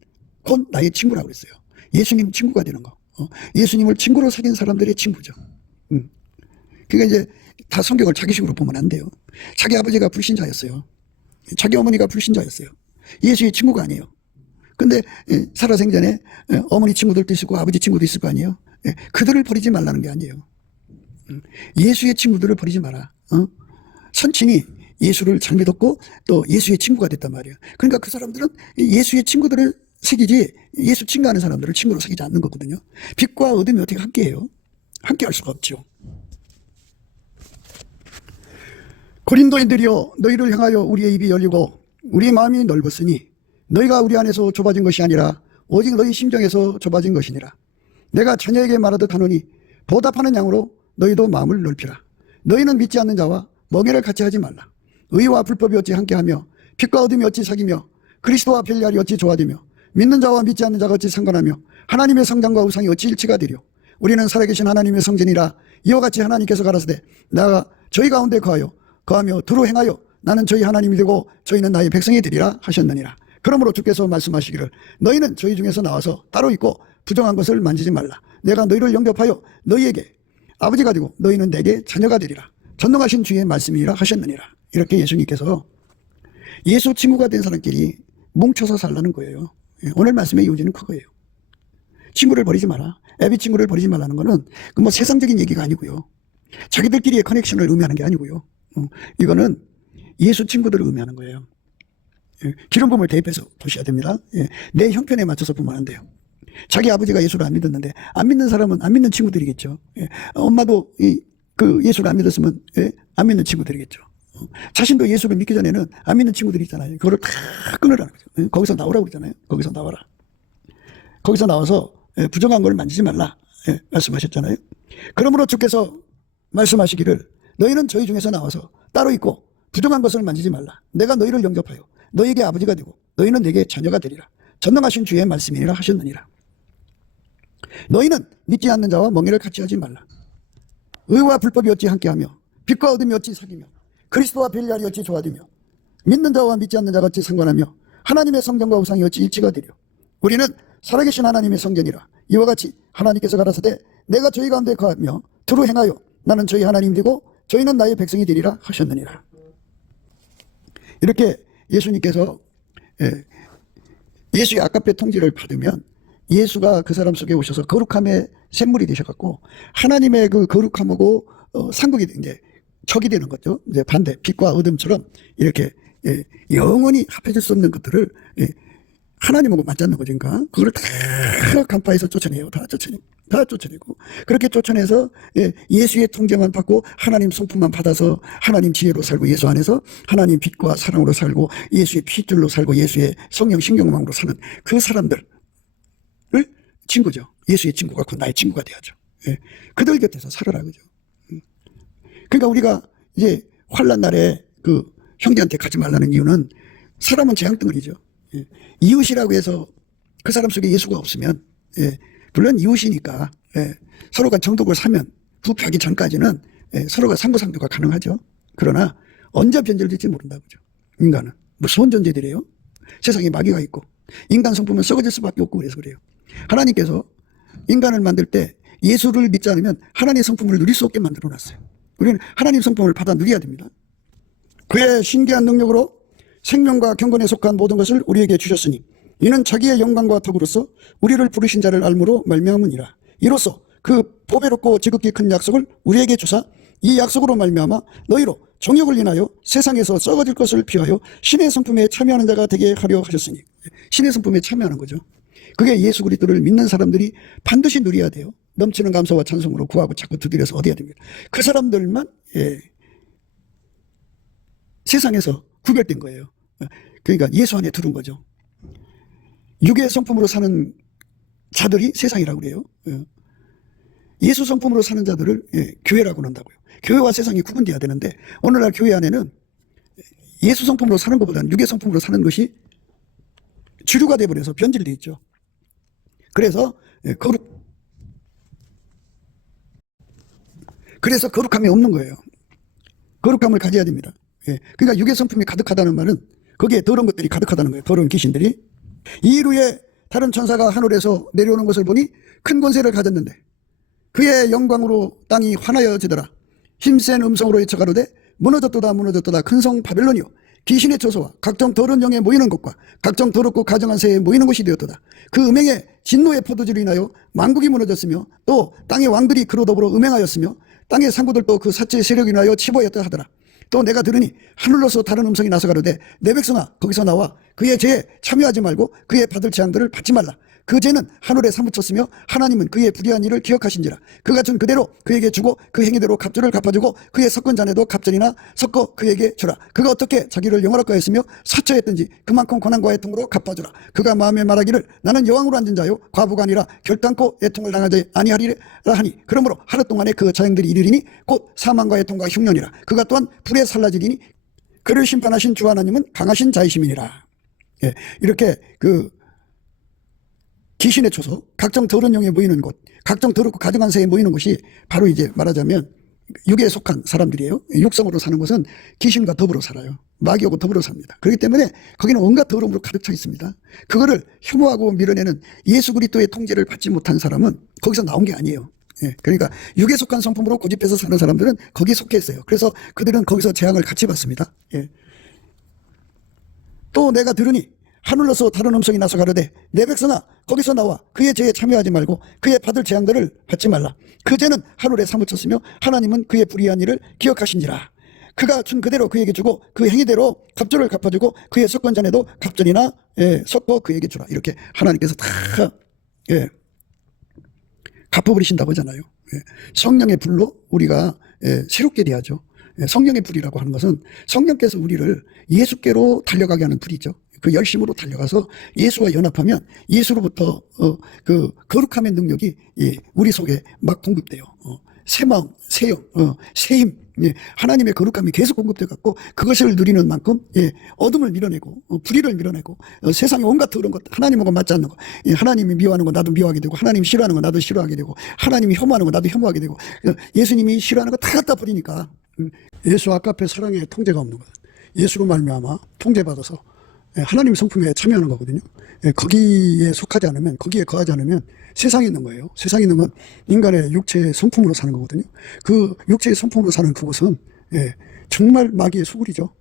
곧 나의 친구라고 그랬어요. 예수님 친구가 되는 거. 예수님을 친구로 사귄 사람들의 친구죠. 그러니까 이제 다 성경을 자기식으로 보면 안 돼요. 자기 아버지가 불신자였어요. 자기 어머니가 불신자였어요. 예수의 친구가 아니에요. 근데 살아생전에 어머니 친구들도 있고 아버지 친구도 있을 거 아니에요. 그들을 버리지 말라는 게 아니에요. 예수의 친구들을 버리지 마라. 선친이 예수를 잘 믿었고 또 예수의 친구가 됐단 말이에요. 그러니까 그 사람들은 예수의 친구들을 사귀지 예수 친구하는 사람들을 친구로 사귀지 않는 거거든요. 빛과 어둠이 어떻게 함께해요? 함께 할 수가 없죠. 고린도인들이여 너희를 향하여 우리의 입이 열리고 우리의 마음이 넓었으니 너희가 우리 안에서 좁아진 것이 아니라 오직 너희 심정에서 좁아진 것이니라. 내가 자녀에게 말하듯 하노니 보답하는 양으로 너희도 마음을 넓히라. 너희는 믿지 않는 자와 멍에를 같이 하지 말라. 의와 불법이 어찌 함께하며 빛과 어둠이 어찌 사귀며 그리스도와 벨리알이 어찌 조화되며 믿는 자와 믿지 않는 자가 어찌 상관하며 하나님의 성장과 우상이 어찌 일치가 되려. 우리는 살아계신 하나님의 성전이라. 이와 같이 하나님께서 가라사대 내가 저희 가운데 거하며 두루 행하여 나는 저희 하나님이 되고 저희는 나의 백성이 되리라 하셨느니라. 그러므로 주께서 말씀하시기를 너희는 저희 중에서 나와서 따로 있고 부정한 것을 만지지 말라. 내가 너희를 영접하여 너희에게 아버지가 되고 너희는 내게 자녀가 되리라. 전능하신 주의 말씀이라 하셨느니라. 이렇게 예수님께서 예수 친구가 된 사람끼리 뭉쳐서 살라는 거예요. 오늘 말씀의 요지는 그거예요. 친구를 버리지 마라. 애비 친구를 버리지 말라는 거는 그 뭐 세상적인 얘기가 아니고요. 자기들끼리의 커넥션을 의미하는 게 아니고요. 이거는 예수 친구들을 의미하는 거예요. 기름 부음을 대입해서 보셔야 됩니다. 내 형편에 맞춰서 보면 안 돼요. 자기 아버지가 예수를 안 믿었는데 안 믿는 사람은 안 믿는 친구들이겠죠. 엄마도 그 예수를 안 믿었으면 안 믿는 친구들이겠죠. 자신도 예수를 믿기 전에는 안 믿는 친구들이 있잖아요. 그거를 다 끊으라는 거죠. 거기서 나오라고 그러잖아요. 거기서 나와라. 거기서 나와서 부정한 걸 만지지 말라 말씀하셨잖아요. 그러므로 주께서 말씀하시기를 너희는 저희 중에서 나와서 따로 있고 부정한 것을 만지지 말라. 내가 너희를 영접하여 너희에게 아버지가 되고 너희는 내게 자녀가 되리라. 전능하신 주의 말씀이라 하셨느니라. 너희는 믿지 않는 자와 멍에를 같이 하지 말라. 의와 불법이 어찌 함께하며 빛과 어둠이 어찌 사귀며 그리스도와 벨리알이 어찌 조화되며 믿는 자와 믿지 않는 자가 어찌 상관하며 하나님의 성전과 우상이 어찌 일치가 되려. 우리는 살아계신 하나님의 성전이라. 이와 같이 하나님께서 가라사대 내가 저희 가운데 거하며 두루 행하여 나는 저희 하나님이 되고 저희는 나의 백성이 되리라 하셨느니라. 이렇게 예수님께서 예수의 아까페 통지를 받으면 예수가 그 사람 속에 오셔서 거룩함의 샘물이 되셔갖고 하나님의 그 거룩함하고 상극이 이제 척이 되는 거죠. 이제 반대 빛과 어둠처럼 이렇게 영원히 합해질 수 없는 것들을 하나님하고 맞지 않는 거죠. 그러니까 그걸 다 간파해서 쫓아내요. 다 쫓아내고 그렇게 쫓아내서 예수의 통제만 받고 하나님 성품만 받아서 하나님 지혜로 살고 예수 안에서 하나님 빛과 사랑으로 살고 예수의 핏줄로 살고 예수의 성령 신경망으로 사는 그 사람들을 친구죠. 예수의 친구가 곧 나의 친구가 돼야죠. 그들 곁에서 살아라 그죠. 그러니까 우리가 이제 환난 날에 그 형제한테 가지 말라는 이유는 사람은 재앙덩어리죠. 이웃이라고 해서 그 사람 속에 예수가 없으면 물론 이웃이니까 서로가 정독을 사면 부패하기 전까지는 서로가 상부상조가 가능하죠. 그러나 언제 변절될지 모른다 그죠. 인간은 무서운 존재들이에요. 세상에 마귀가 있고 인간 성품은 썩어질 수밖에 없고 그래서 그래요. 하나님께서 인간을 만들 때 예수를 믿지 않으면 하나님의 성품을 누릴 수 없게 만들어 놨어요. 우리는 하나님 성품을 받아 누려야 됩니다. 그의 신기한 능력으로 생명과 경건에 속한 모든 것을 우리에게 주셨으니 이는 자기의 영광과 덕으로서 우리를 부르신 자를 알므로 말미암으니라. 이로써 그 보배롭고 지극히 큰 약속을 우리에게 주사 이 약속으로 말미암아 너희로 정욕을 인하여 세상에서 썩어질 것을 피하여 신의 성품에 참여하는 자가 되게 하려 하셨으니 신의 성품에 참여하는 거죠. 그게 예수 그리스도를 믿는 사람들이 반드시 누려야 돼요. 넘치는 감사와 찬송으로 구하고 자꾸 두드려서 얻어야 됩니다. 그 사람들만 세상에서 구별된 거예요. 그러니까 예수 안에 들은 거죠. 육의 성품으로 사는 자들이 세상이라고 그래요. 예수 성품으로 사는 자들을 교회라고 한다고요. 교회와 세상이 구분돼야 되는데 오늘날 교회 안에는 예수 성품으로 사는 것보다는 육의 성품으로 사는 것이 주류가 돼버려서 변질돼 있죠. 그래서 거룩함이 없는 거예요. 거룩함을 가져야 됩니다. 그러니까 육의 성품이 가득하다는 말은 거기에 더러운 것들이 가득하다는 거예요. 더러운 귀신들이. 이일 후에 다른 천사가 하늘에서 내려오는 것을 보니 큰 권세를 가졌는데 그의 영광으로 땅이 환하여지더라. 힘센 음성으로 외쳐가로되 무너졌도다 무너졌도다 큰 성 바벨론이요 귀신의 처소와 각종 더러운 영에 모이는 것과 각종 더럽고 가증한 새에 모이는 것이 되었도다. 그 음행의 진노의 포도주로 인하여 만국이 무너졌으며 또 땅의 왕들이 그로 더불어 음행하였으며 땅의 상구들도 그 사체의 세력이 인하여 치부하였다 하더라. 또 내가 들으니 하늘로서 다른 음성이 나서 가로되 내 백성아 거기서 나와 그의 죄에 참여하지 말고 그의 받을 재앙들을 받지 말라. 그 죄는 하늘에 사무쳤으며 하나님은 그의 불의한 일을 기억하신지라. 그가 준 그대로 그에게 주고 그 행위대로 갑절을 갚아주고 그의 섞은 잔에도 갑절이나 섞어 그에게 주라. 그가 어떻게 자기를 영화롭게 했으며 사처했든지 그만큼 고난과 애통으로 갚아주라. 그가 마음에 말하기를 나는 여왕으로 앉은 자요 과부가 아니라 결단코 애통을 당하지 아니하리라 하니 그러므로 하루 동안에 그 자행들이 이르리니 곧 사망과 애통과 흉년이라. 그가 또한 불에 살라지리니 그를 심판하신 주 하나님은 강하신 자이심이니라. 이렇게 귀신의 초소, 각종 더러운 영에 모이는 곳, 각종 더럽고 가증한 새에 모이는 곳이 바로 이제 말하자면 육에 속한 사람들이에요. 육성으로 사는 것은 귀신과 더불어 살아요. 마귀하고 더불어 삽니다. 그렇기 때문에 거기는 온갖 더러움으로 가득 차 있습니다. 그거를 혐오하고 밀어내는 예수 그리스도의 통제를 받지 못한 사람은 거기서 나온 게 아니에요. 그러니까 육에 속한 성품으로 고집해서 사는 사람들은 거기에 속해 있어요. 그래서 그들은 거기서 재앙을 같이 받습니다. 또 내가 들으니 하늘로서 다른 음성이 나서 가로되 내 백성아 거기서 나와 그의 죄에 참여하지 말고 그의 받을 재앙들을 받지 말라. 그 죄는 하늘에 사무쳤으며 하나님은 그의 불의한 일을 기억하신지라. 그가 준 그대로 그에게 주고 그 행위대로 갑절을 갚아주고 그의 섞은 잔에도 갑절이나 섞어 그에게 주라. 이렇게 하나님께서 다 갚아버리신다고 하잖아요. 성령의 불로 우리가 새롭게 돼야죠. 성령의 불이라고 하는 것은 성령께서 우리를 예수께로 달려가게 하는 불이죠. 그 열심으로 달려가서 예수와 연합하면 예수로부터 그 거룩함의 능력이 우리 속에 막 공급돼요. 새 마음, 새 영, 새 힘, 하나님의 거룩함이 계속 공급돼 갖고 그것을 누리는 만큼 어둠을 밀어내고 불의를 밀어내고 세상의 온갖 더러운 것 하나님하고 맞지 않는 거 하나님이 미워하는 거 나도 미워하게 되고 하나님이 싫어하는 거 나도 싫어하게 되고 하나님이 혐오하는 거 나도 혐오하게 되고 예수님이 싫어하는 거 다 갖다 버리니까 예수 아까페 사랑에 통제가 없는 거예요. 예수로 말미암아 통제받아서 하나님 성품에 참여하는 거거든요. 거기에 속하지 않으면 거기에 거하지 않으면 세상에 있는 거예요. 세상에 있는 건 인간의 육체의 성품으로 사는 거거든요. 그 육체의 성품으로 사는 그곳은 정말 마귀의 소굴이죠.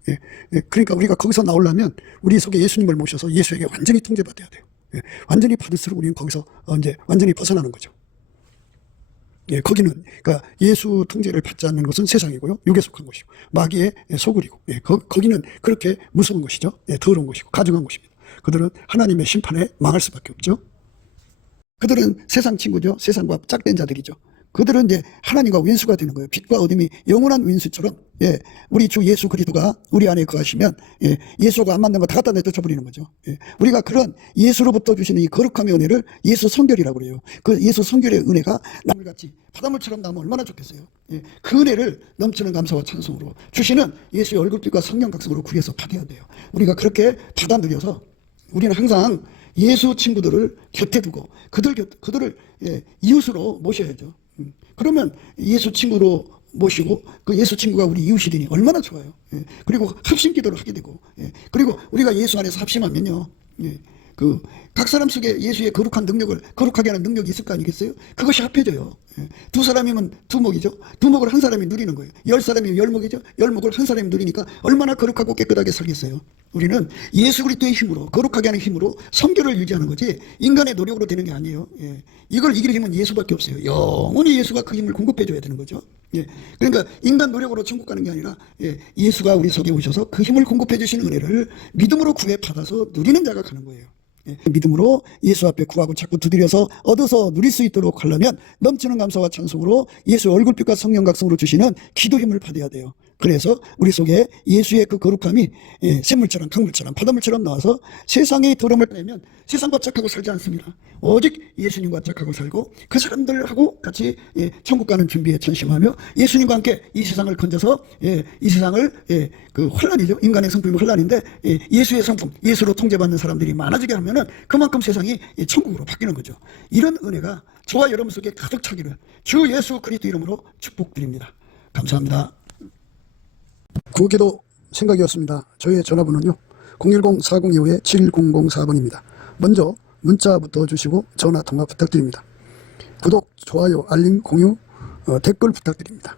그러니까 우리가 거기서 나오려면 우리 속에 예수님을 모셔서 예수에게 완전히 통제받아야 돼요. 완전히 받을수록 우리는 거기서 이제 완전히 벗어나는 거죠. 거기는 그러니까 예수 통제를 받지 않는 것은 세상이고요. 육에 속한 것이고 마귀의 소굴이고 거기는 그렇게 무서운 것이죠. 더러운 것이고 가증한 것입니다. 그들은 하나님의 심판에 망할 수밖에 없죠. 그들은 세상 친구죠. 세상과 짝된 자들이죠. 그들은 이제 하나님과 윈수가 되는 거예요. 빛과 어둠이 영원한 윈수처럼, 예, 우리 주 예수 그리스도가 우리 안에 거하시면, 예, 예수가 안 맞는 거 다 갖다 내쫓아버리는 거죠. 예, 우리가 그런 예수로부터 주시는 이 거룩함의 은혜를 예수 성결이라고 그래요. 그 예수 성결의 은혜가 나물같이 바닷물처럼 나면 얼마나 좋겠어요. 예, 그 은혜를 넘치는 감사와 찬송으로 주시는 예수의 얼굴빛과 성령 각성으로 구해서 받아야 돼요. 우리가 그렇게 받아 누려서 우리는 항상 예수 친구들을 곁에 두고 그들을, 예, 이웃으로 모셔야죠. 그러면 예수 친구로 모시고 그 예수 친구가 우리 이웃이 되니 얼마나 좋아요. 예. 그리고 합심 기도를 하게 되고, 예. 그리고 우리가 예수 안에서 합심하면요, 예. 각 사람 속에 예수의 거룩한 능력을 거룩하게 하는 능력이 있을 거 아니겠어요? 그것이 합해져요. 예. 두 사람이면 두 목이죠. 두 목을 한 사람이 누리는 거예요. 10사람이면 10목이죠. 10목을 한 사람이 누리니까 얼마나 거룩하고 깨끗하게 살겠어요. 우리는 예수 그리스도의 힘으로, 거룩하게 하는 힘으로 성결을 유지하는 거지 인간의 노력으로 되는 게 아니에요. 예. 이걸 이길 힘은 예수밖에 없어요. 영원히 예수가 그 힘을 공급해 줘야 되는 거죠. 예. 그러니까 인간 노력으로 천국 가는 게 아니라, 예, 예수가 우리 속에 오셔서 그 힘을 공급해 주시는 은혜를 믿음으로 구해 받아서 누리는 자가 가는 거예요. 예. 믿음으로 예수 앞에 구하고 자꾸 두드려서 얻어서 누릴 수 있도록 하려면 넘치는 감사와 찬송으로 예수 얼굴빛과 성령 각성으로 주시는 기도 힘을 받아야 돼요. 그래서 우리 속에 예수의 그 거룩함이, 예, 샘물처럼 강물처럼 바닷물처럼 나와서 세상의 더러움을 빼내면 세상과 짝하고 살지 않습니다. 오직 예수님과 짝하고 살고 그 사람들하고 같이, 예, 천국 가는 준비에 전심하며 예수님과 함께 이 세상을 건져서, 예, 이 세상을, 예, 그 혼란이죠. 인간의 성품이 혼란인데, 예, 예수의 성품, 예수로 통제받는 사람들이 많아지게 하면은 그만큼 세상이, 예, 천국으로 바뀌는 거죠. 이런 은혜가 저와 여러분 속에 가득 차기를 주 예수 그리스도 이름으로 축복드립니다. 감사합니다. 구호기도 생각이었습니다. 저의 전화번호는요 010-4025-7004번입니다. 먼저 문자부터 주시고 전화 통화 부탁드립니다. 구독, 좋아요, 알림, 공유, 댓글 부탁드립니다.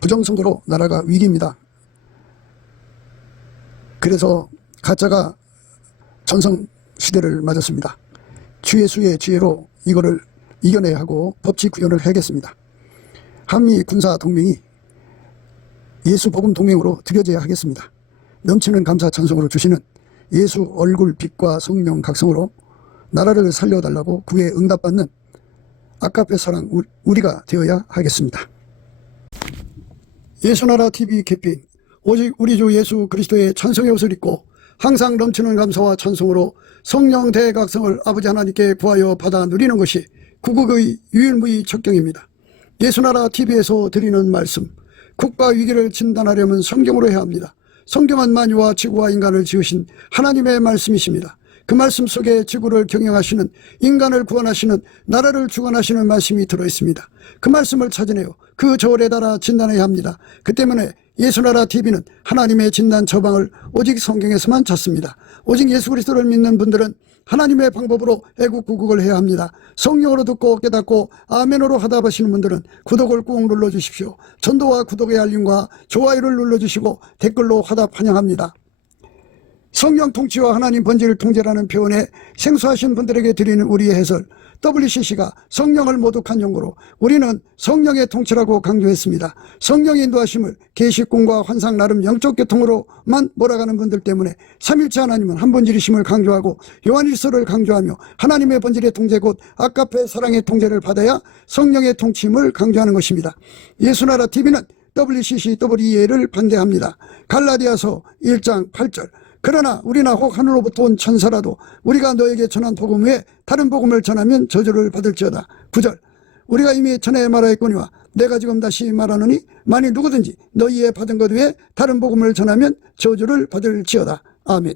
부정선거로 나라가 위기입니다. 그래서 가짜가 전성시대를 맞았습니다. 주 예수의 지혜로 이거를 이겨내야 하고 법치 구현을 해야겠습니다. 한미 군사 동맹이 예수 복음 동맹으로 드려져야 하겠습니다. 넘치는 감사 찬송으로 주시는 예수 얼굴 빛과 성령 각성으로 나라를 살려달라고 구에 응답받는 아까페 사랑 우리가 되어야 하겠습니다. 예수나라 TV 개편 오직 우리 주 예수 그리스도의 찬송의 옷을 입고 항상 넘치는 감사와 찬송으로 성령 대각성을 아버지 하나님께 구하여 받아 누리는 것이 구국의 유일무이 척경입니다. 예수나라 TV에서 드리는 말씀, 국가 위기를 진단하려면 성경으로 해야 합니다. 성경은 만유와 지구와 인간을 지으신 하나님의 말씀이십니다. 그 말씀 속에 지구를 경영하시는, 인간을 구원하시는, 나라를 주관하시는 말씀이 들어있습니다. 그 말씀을 찾아내어 그 저울에 따라 진단해야 합니다. 그 때문에 예수나라 TV는 하나님의 진단 처방을 오직 성경에서만 찾습니다. 오직 예수 그리스도를 믿는 분들은 하나님의 방법으로 애국구국을 해야 합니다. 성령으로 듣고 깨닫고 아멘으로 화답하시는 분들은 구독을 꾹 눌러주십시오. 전도와 구독의 알림과 좋아요를 눌러주시고 댓글로 화답 환영합니다. 성령 통치와 하나님 번제를 통제라는 표현에 생소하신 분들에게 드리는 우리의 해설, WCC가 성령을 모독한 용어로 우리는 성령의 통치라고 강조했습니다. 성령의 인도하심을 계시꿈과 환상 나름 영적 교통으로만 몰아가는 분들 때문에 삼일체 하나님은 한 번질이심을 강조하고 요한일서를 강조하며 하나님의 번질의 통제 곧 아까페 사랑의 통제를 받아야 성령의 통치임을 강조하는 것입니다. 예수나라 TV는 WCC WEA를 반대합니다. 갈라디아서 1장 8절 그러나 우리나 혹 하늘로부터 온 천사라도 우리가 너에게 전한 복음 외에 다른 복음을 전하면 저주를 받을지어다. 9절 우리가 이미 전에 말하였거니와 내가 지금 다시 말하노니 만일 누구든지 너희의 받은 것 외에 다른 복음을 전하면 저주를 받을지어다. 아멘.